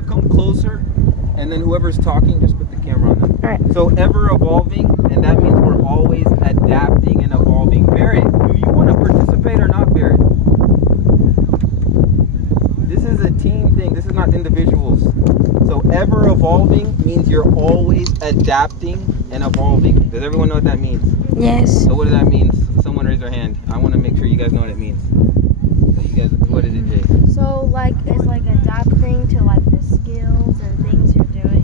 come closer, and then whoever's talking, just put the camera on them. All right. So ever evolving, and that means we're always adapting and evolving. Barrett, do you want to participate or not, Barrett? This is a team thing. This is not individuals. So ever evolving means you're always adapting and evolving. Does everyone know what that means? Yes. So what does that mean? Someone raise their hand. I want to make sure you guys know what it means. So you guys, what is it, Jay? So like it's like adapting to like the skills and things you're doing,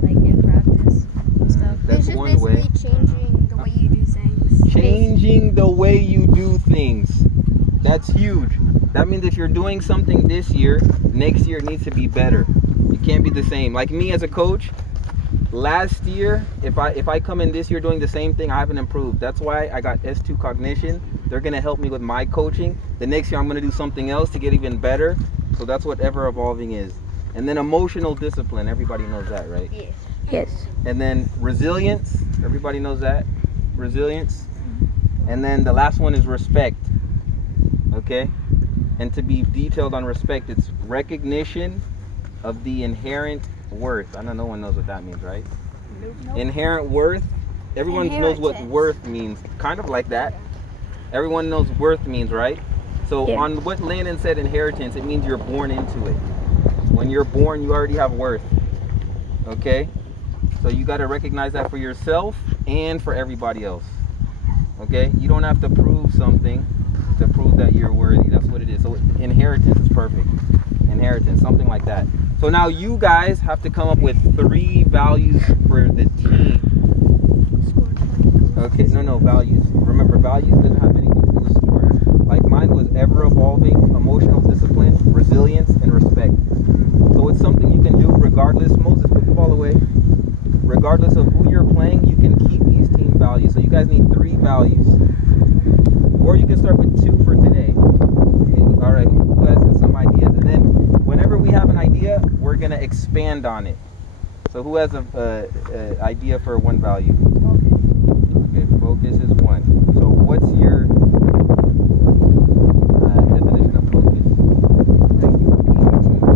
like in practice and stuff. That's It's just one way. basically changing the way you do things. Changing the way you do things. That's huge. That means if you're doing something this year, next year it needs to be better. It can't be the same. Like me as a coach, last year, if I come in this year doing the same thing, I haven't improved. That's why I got S2 Cognition. They're gonna help me with my coaching. The next year I'm gonna do something else to get even better. So that's what ever evolving is. And then emotional discipline, everybody knows that, right? Yes. Yes. And then resilience, everybody knows that. Resilience. And then the last one is respect. Okay? And to be detailed on respect, it's recognition of the inherent worth. I know no one knows what that means, right? Nope. Inherent worth. Everyone knows what Inheritance. worth means. Kind of like that. Everyone knows worth means, right? So Yeah. on what Landon said, inheritance, it means you're born into it. When you're born, you already have worth. Okay? So you got to recognize that for yourself and for everybody else. Okay? You don't have to prove something to prove that you're worthy. That's what it is. So inheritance is perfect. Inheritance, something like that. So now you guys have to come up with 3 values for the team. Okay, no, values. Remember, values doesn't have anything to do with score. Like mine was ever evolving, emotional discipline, resilience, and respect. So it's something you can do regardless. Moses, put the ball away. Regardless of who you're playing, you can keep these team values. So you guys need 3 values. Or you can start with 2 for today. Okay, all right, who has some ideas? And then whenever we have an idea, we're going to expand on it. So who has a idea for 1 value? Okay, focus is 1. So what's your definition of focus? Like pay attention,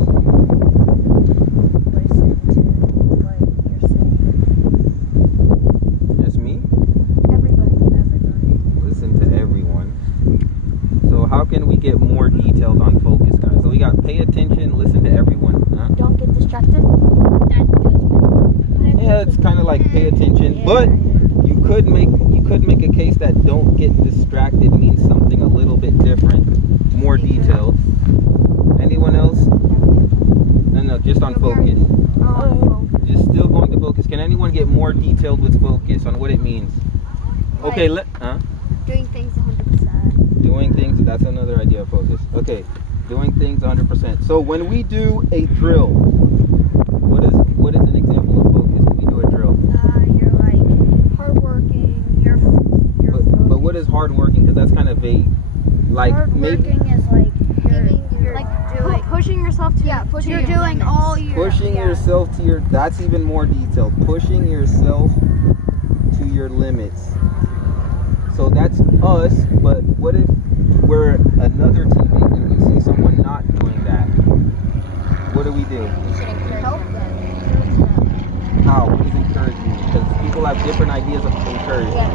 listen to what you're saying. Just me? Everybody. Listen to everyone. So how can we get more detailed on focus, guys? So we got pay attention, listen to everyone. Huh? Don't get distracted. Yeah, it's kind of like pay attention, but you could make a case that don't get distracted means something a little bit different, more detailed. Anyone else? No, just on focus. Just still going to focus. Can anyone get more detailed with focus on what it means? Okay, Doing things 100%. doing things, that's another idea of focus. Okay, doing things 100%. So when we do a drill, what is an example of focus when we do a drill? You're like hardworking. But what is hard working? Because that's kind of vague. Like maybe Hardworking is like you're like doing pushing yourself to pushing you're doing limits. All your pushing yourself to your, that's even more detailed. Pushing yourself to your limits. So that's us, but what if we're another teammate and we see someone not doing that? What do we do? You should help them. How? What does encourage mean? Because people have different ideas of encouragement. Yeah.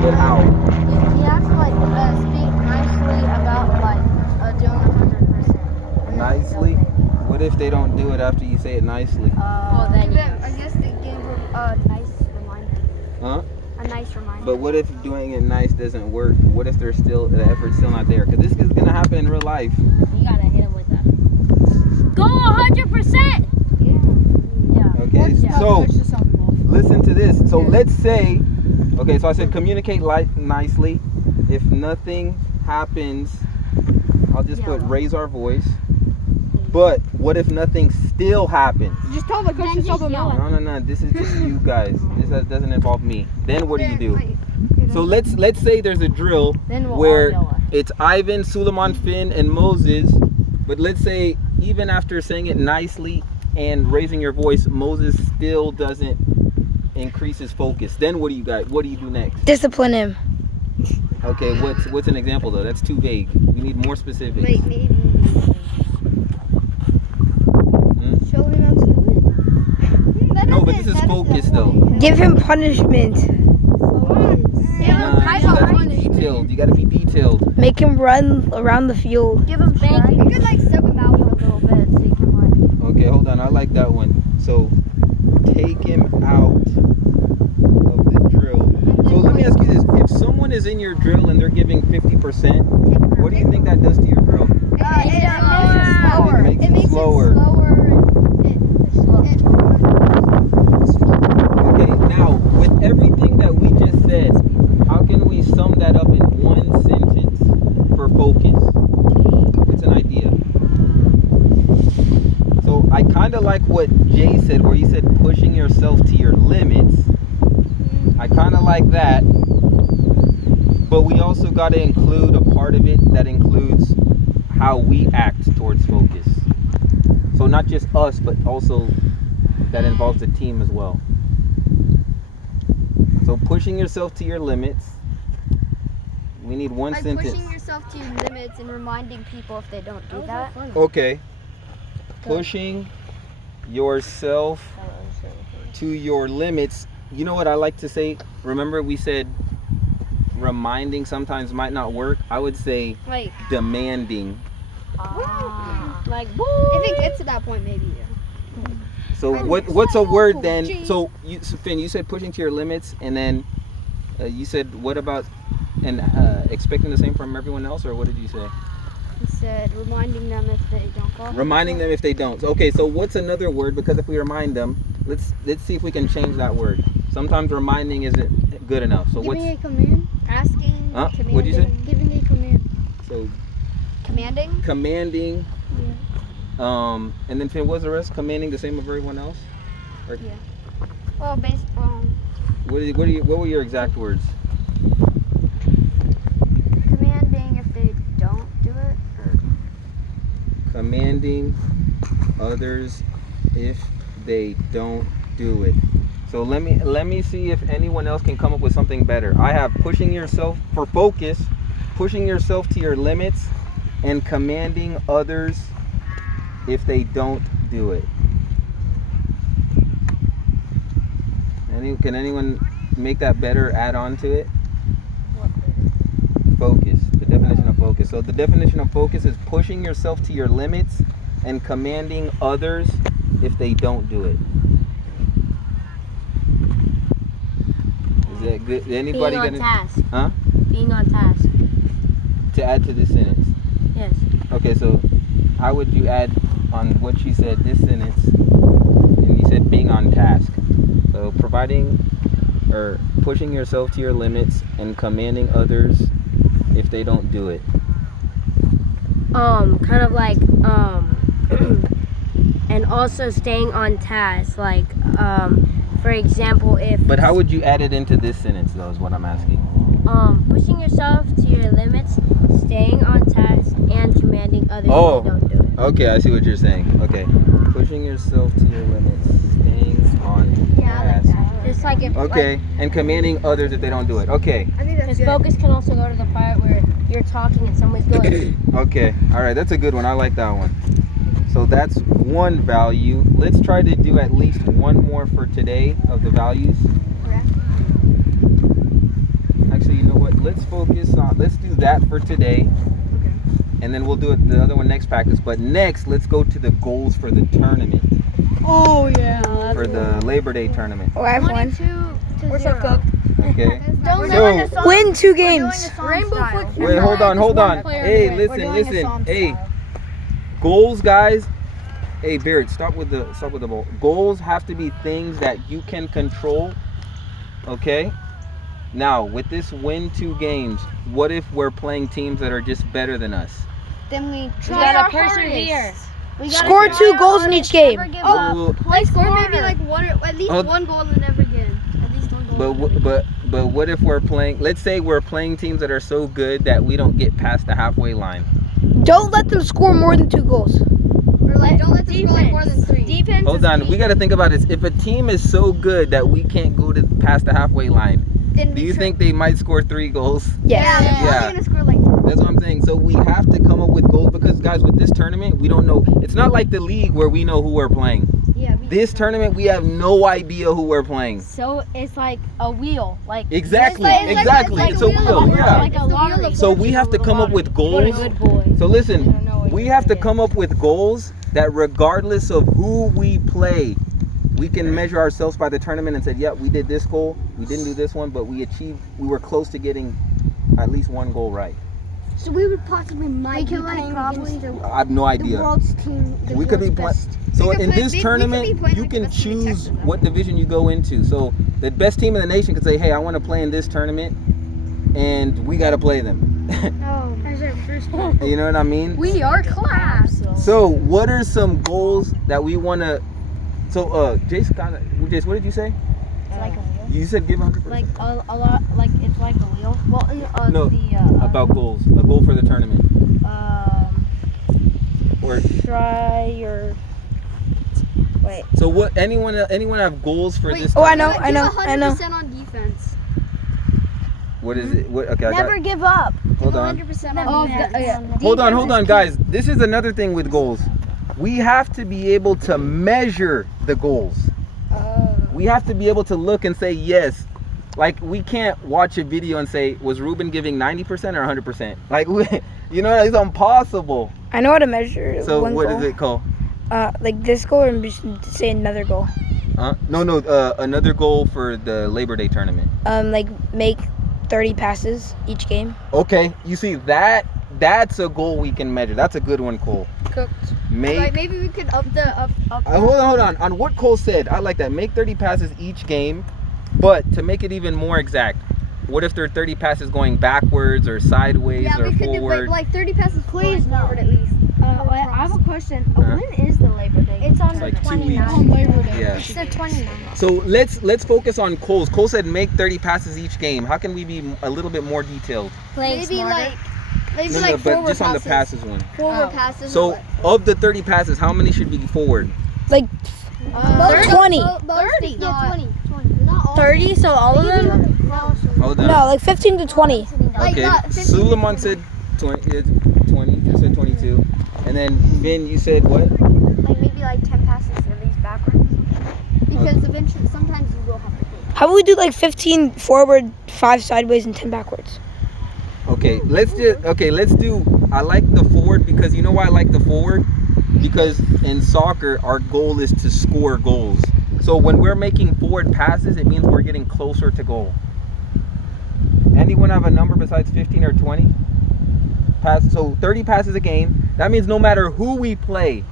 But how? You have to like speak nicely about like doing 100%. Nicely? What if they don't do it after you say it nicely? Well, then I guess they give a nice reminder. Huh? A nice reminder. But what if doing it nice doesn't work? What if there's still, the effort's still not there? Because this is going to happen in real life. You gotta hit him with that. Go 100%. Yeah. Okay, so listen to this. So let's say, okay, so I said communicate nicely. If nothing happens, I'll just put raise our voice. But what if nothing still happens? Just tell the coach to help him out. No. This is just you guys. This doesn't involve me. Then what do you do? So let's say there's a drill where it's Ivan, Suleiman, Finn, and Moses. But let's say even after saying it nicely and raising your voice, Moses still doesn't increase his focus. Then what do you do next? Discipline him. Okay, what's an example though? That's too vague. We need more specifics. Wait, maybe. focus though. Give him punishment. Nah, you gotta be detailed. You gotta be detailed. Make him run around the field. Give him strength. You could like sub him out for a little bit so you can like. Okay, hold on. I like that one. So take him out of the drill. So let me ask you this: if someone is in your drill and they're giving 50%, what do you think that does to your drill? It makes it slower. It makes it slower. Okay, now with everything that we just said, how can we sum that up in one sentence for focus? It's an idea. So I kind of like what Jay said, where he said pushing yourself to your limits. I kind of like that, but we also got to include a part of it that includes how we act towards focus. So not just us, but also that involves the team as well. So pushing yourself to your limits. We need one sentence. Pushing yourself to your limits and reminding people if they don't do that. Okay. Pushing yourself to your limits. You know what I like to say? Remember we said reminding sometimes might not work. I would say Like, demanding. like, if it gets to that point, maybe. So what's a word then? So Finn, you said pushing to your limits, and then you said what about and expecting the same from everyone else, or what did you say? He said reminding them if they don't go. Reminding them if they don't. Okay, so what's another word? Because if we remind them, let's see if we can change that word. Sometimes reminding isn't good enough. So Giving a command, asking, commanding. What'd you say? Giving a command. So Commanding. commanding. Yeah. And then Finn, what's the rest? Commanding the same of everyone else? Or Well, based on what were your exact words? commanding if they don't do it. Commanding others if they don't do it. So let me see if anyone else can come up with something better. I have pushing yourself for focus, pushing yourself to your limits, and commanding others if they don't do it. Can anyone make that better, add on to it? Focus, the definition of focus. So the definition of focus is pushing yourself to your limits and commanding others if they don't do it. Is that good? Anybody Being on task. Huh? Being on task. To add to this sentence? Yes. Okay, so how would you add on what she said, this sentence, and you said being on task? So providing or pushing yourself to your limits and commanding others if they don't do it. Kind of like and also staying on task, like for example, if But how would you add it into this sentence though, is what I'm asking. pushing yourself to your limits, staying on task, and commanding others Oh. if they don't do it. Okay, I see what you're saying. Okay. Pushing yourself to your limits, staying on task. Just like if Okay, and commanding others if they don't do it. Okay. I think because focus can also go to the part where you're talking and someone's going. Okay. All right, that's a good one. I like that one. So that's one value. Let's try to do at least one more for today of the values. Actually, you know what? Let's do that for today. And then we'll do it the other one next practice. But next, let's go to the goals for the tournament. Oh yeah. For the Labor Day tournament. Oh, I have one. 22 to We're 0. so cooked. Okay. Don't So- Win 2 games. Rainbow foot. Wait, hold on. Hey, listen. Hey, goals, guys. Hey, Beard, stop with the ball. Goals have to be things that you can control. Okay. Now, with this win 2 games, what if we're playing teams that are just better than us? Then we gotta persevere. Score 2 goals in each game. Like score maybe like at least Oh. one goal in every game. At least one goal. But what if we're playing? Let's say we're playing teams that are so good that we don't get past the halfway line. Don't let them score more than 2 goals. Or like don't let them score like more than 3. Defense. Hold on, we got to think about this. If a team is so good that we can't go to past the halfway line, Then do you think they might score 3 goals? Yes. Yeah, they're Yeah. probably gonna score like. That's what I'm saying. So we have to come up with goals because, guys, with this tournament, we don't know. It's not like the league where we know who we're playing. Yeah. This tournament, we have no idea who we're playing. So it's like a wheel, like Exactly, It's like- exactly. it's It's like a a wheel, wheel. yeah. like a lottery. So we have to come up with What a goals. good boy. So I don't listen, know what we you're have to saying. come up with goals that regardless of who we play, we can measure ourselves by the tournament and say, yeah, we did this goal, we didn't do this one, but we were close to getting at least one goal right. So we would possibly might be playing against I have no the idea. world's team. The We could be world's playing. best. So could in play- this we could be tournament, playing you like the can best team in choose Texas, though. what division you go into. So the best team in the nation could say, hey, I want to play in this tournament, and we got to play them. As our first one. You know what I mean? We are class. So what are some goals that we want to? So Jace, what did you say? It's like a wheel. You said give 100%. Like a lot, like it's like a wheel. Well, No, the about goals. A goal for the tournament. Or try your. Wait. so what? Anyone have goals for this? Oh, I tournament? know. on defense. What is it? What? Okay, I Never got. give up. Hold on. 100% Oh, on defense. yeah. Hold on, guys. This is another thing with goals. We have to be able to measure the goals. We have to be able to look and say yes. Like we can't watch a video and say, was Ruben giving 90% or 100%? Like you know, it's impossible. I know how to measure So one what goal. is it called? Like this goal, or just say another goal. No, another goal for the Labor Day tournament. Like make 30 passes each game. Okay, you see that's a goal we can measure. That's a good one, Cole. Cooked. Make maybe we could up the up. hold on. On what Cole said, I like that. Make 30 passes each game, but to make it even more exact, what if there are 30 passes going backwards or sideways Yeah, or we could do forward? like 30 passes. Please, no. forward at least. I have a question. Huh? When is the Labor Day? It's on Like the 2 weeks. 29th. Yeah. It's the 29th. So let's focus on Cole's. Cole said make 30 passes each game. How can we be a little bit more detailed? Playing Maybe smarter. Maybe No, like but forward just on the passes. passes one. Forward passes. So of the 30 passes, how many should be forward? Like 20. 30. Yeah, 20. Not all. 30, so all of them? Hold on. No, like 15 to 20. Like Okay, not 15. Suleiman said 20. 20. You said 22. And then Vin, you said what? Like maybe like 10 passes at least backwards. Because eventually, sometimes you will have to pay. How about we do like 15 forward, 5 sideways, and 10 backwards? Okay, let's do. I like the forward because you know why I like the forward? Because in soccer, our goal is to score goals. So when we're making forward passes, it means we're getting closer to goal. Anyone have a number besides 15 or 20? So 30 passes a game. That means no matter who we play,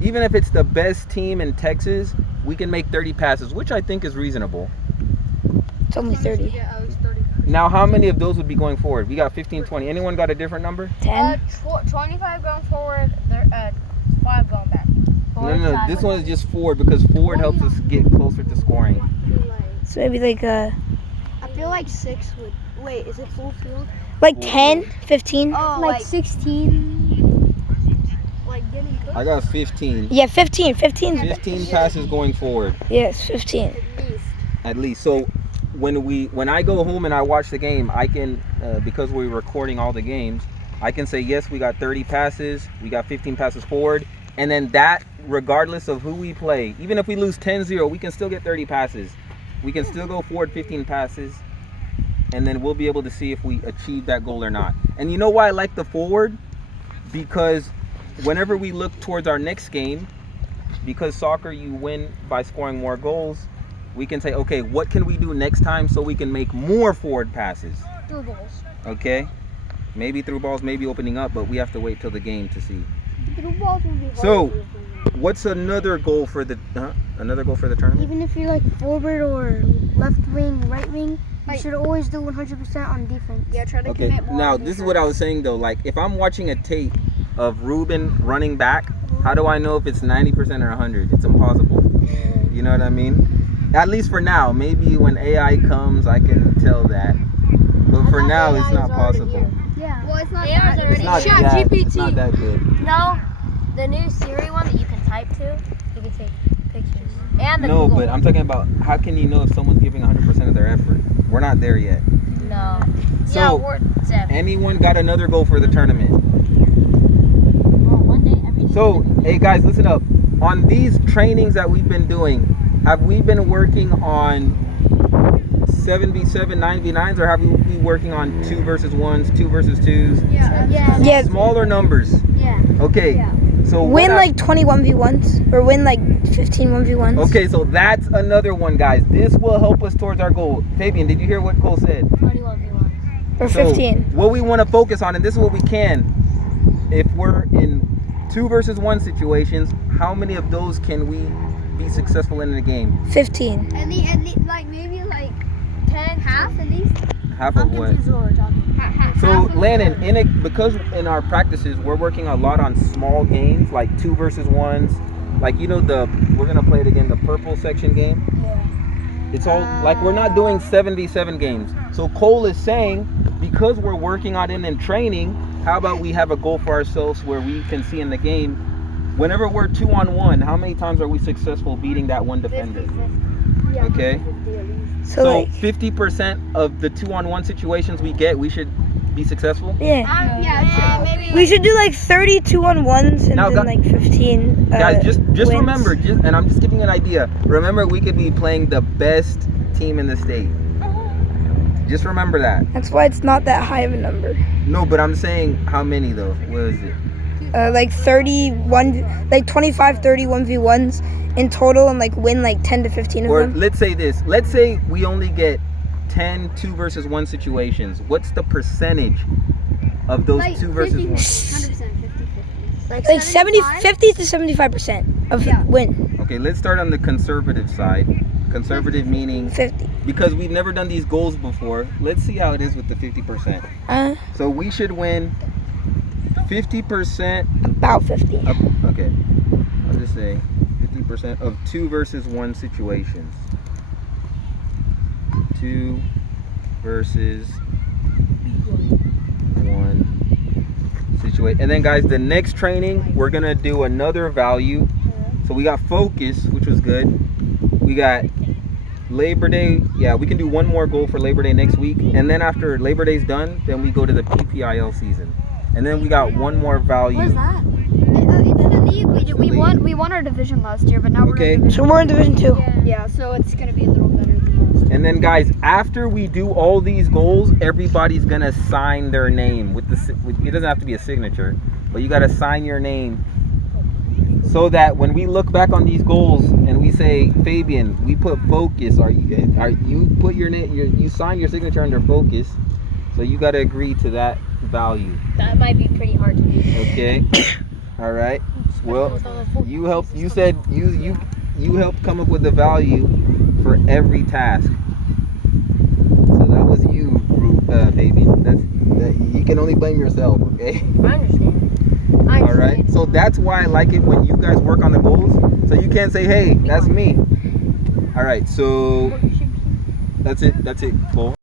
even if it's the best team in Texas, we can make 30 passes, which I think is reasonable. It's only 30. Yeah, I was 30. Now, how many of those would be going forward? We got 15, 20. Anyone got a different number? 10. 25 going forward, 5 going back. No. This one is just forward because forward helps us get closer to scoring. So maybe like I feel like 6 would. Wait, is it full field? like 10, 15. Oh, like 16. Like getting cooked. I got 15. Yeah, 15. 15. 15 passes going forward, Yes, 15. at least. So when I go home and I watch the game, I can, because we're recording all the games, I can say, yes, we got 30 passes, we got 15 passes forward, and then that, regardless of who we play, even if we lose 10-0, we can still get 30 passes. We can still go forward 15 passes, and then we'll be able to see if we achieve that goal or not. And you know why I like the forward? Because whenever we look towards our next game, because soccer you win by scoring more goals, we can say, okay, what can we do next time so we can make more forward passes? Through balls. Okay? Maybe through balls, maybe opening up, but we have to wait till the game to see. Through balls would be So, what's another goal for the tournament? even if you're like forward or left wing, right wing, you should always do 100% on defense. Yeah, try to Okay, now this is what I was saying though. Like, if I'm watching a tape of Ruben running back, how do I know if it's 90% or 100? It's impossible. You know what I mean? At least for now. Maybe when AI comes, I can tell that. But for now, it's not possible. Yeah. Well, it's not AI's that. already It's not here. that, it's not that good. No, the new Siri one that you can type to, you can take pictures. And the No, Google but I'm talking about how can you know if someone's giving 100% of their effort? We're not there yet. one. No. So, Yeah, we're 7. anyone got another goal for the tournament? Well, one day, every day. So, hey guys, listen up. on these trainings that we've been doing, have we been working on 7v7, 9v9s, or have we been working on 2 versus 1s, 2 versus 2s? Yeah. Smaller numbers. Yeah. Okay. Yeah. So Win like 21 v1s or win like 15 1v1s. Okay, so that's another one, guys. This will help us towards our goal. Fabian, did you hear what Cole said? 21v1. Or So 15. what we want to focus on, and this is what we can, if we're in 2 versus 1 situations, how many of those can we be successful in the game? 15. At least like maybe like 10, half at least. Half of what? So Landon, because in our practices we're working a lot on small games like 2 versus 1s, like we're gonna play it again, the purple section game. Yeah. It's all like we're not doing 7v7 games. So Cole is saying, because we're working on it in training, how about we have a goal for ourselves where we can see in the game, whenever we're 2-on-1, how many times are we successful beating that one defender? 50. Okay. So So like 50% of the 2-on-1 situations we get, we should be successful. yeah. Maybe. We should do like 32 on ones and Now, then like 15. Guys, just wins. remember, and I'm just giving you an idea. Remember, we could be playing the best team in the state. Just remember that. That's why it's not that high of a number. No, but I'm saying how many though? What is it? Like 31, like 25, 31 v1s in total, and like win like 10 to 15 of Or them. let's say this. Let's say we only get 10 2 versus 1 situations. What's the percentage of those 2 versus 1? 100%, 50-50. Like 50 to 75% of win. Okay, let's start on the conservative side. Conservative meaning 50. because we've never done these goals before. Let's see how it is with the 50%. So we should win 50%. About 50. Okay, I'll just say 50% of 2 versus 1 situations. 2 versus 1 situation. And then guys, the next training we're gonna do another value. So we got focus, which was good. We got Labor Day. Yeah, we can do one more goal for Labor Day next week. And then after Labor Day's done, then we go to the PPIL season. And then we got one more value. It's the league. We won our division last year, but now we're in division. So we're in Division 2. Yeah, so it's gonna be a little better than last year. And then guys, after we do all these goals, everybody's gonna sign their name with it doesn't have to be a signature, but you gotta sign your name, so that when we look back on these goals and we say, Fabian, we put focus, are you put your name, you sign your signature under focus, so you gotta agree to that value. That might be pretty hard to do. Okay. All right. Well, you helped come up with the value for every task. So that was you, Fabian. That you can only blame yourself, okay? I understand. All right. So that's why I like it when you guys work on the goals. So you can't say, "Hey, that's me." All right. So that's it. That's it, Cole.